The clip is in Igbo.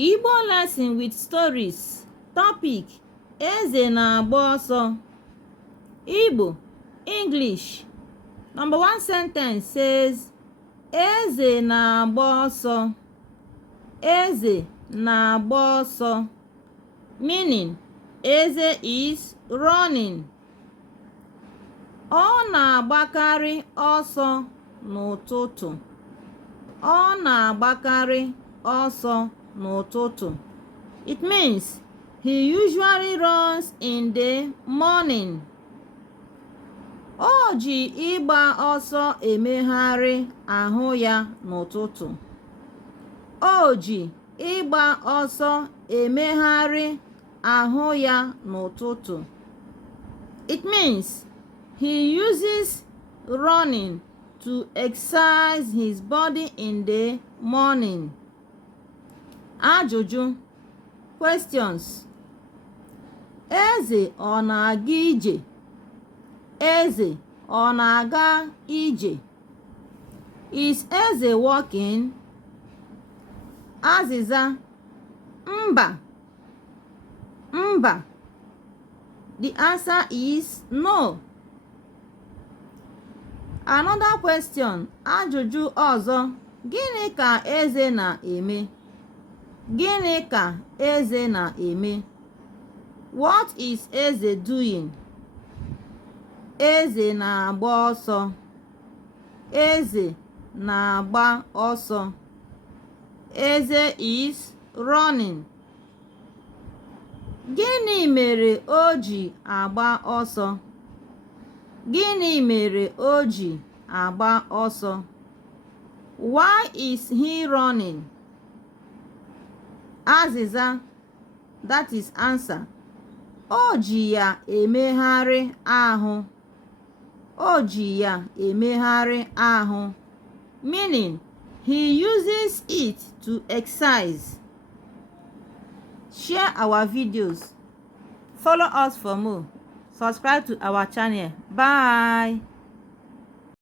Igbo lesson with stories. Topic: Eze na-agba ọsọ. Igbo, English. Number 1 sentence says, Eze na-agba ọsọ. Eze na-agba ọsọ. Meaning, Eze is running. Ọ na-agbakarị ọsọ n'ụtụtụ. Ọ na-agbakarị ọsọ n'ụtụtụ. It means he usually runs in the morning. O ji ịgba ọsọ emegharị ahụ ya n'ụtụtụ. O ji ịgba ọsọ emegharị ahụ ya n'ụtụtụ. It means he uses running to exercise his body in the morning. Ajụjụ, questions. Eze ọ na-aga ije? Eze ọ na-aga ije? Is Eze walking? Azịza, mba. Mba. The answer is no. Another question. Ajụjụ ọzọ. Gịnị ka Eze na-eme? Gịnị ka Eze na-eme? What is Eze doing? Eze na-agba ọsọ. Eze na-agba ọsọ. Eze is running. Gịnị mere o ji agba ọsọ? Gịnị mere o ji agba ọsọ? Why is he running? Azịza, that is answer. O ji ya emegharị ahụ. O ji ya emegharị ahụ. Meaning, he uses it to exercise. Share our videos. Follow us for more. Subscribe to our channel. Bye.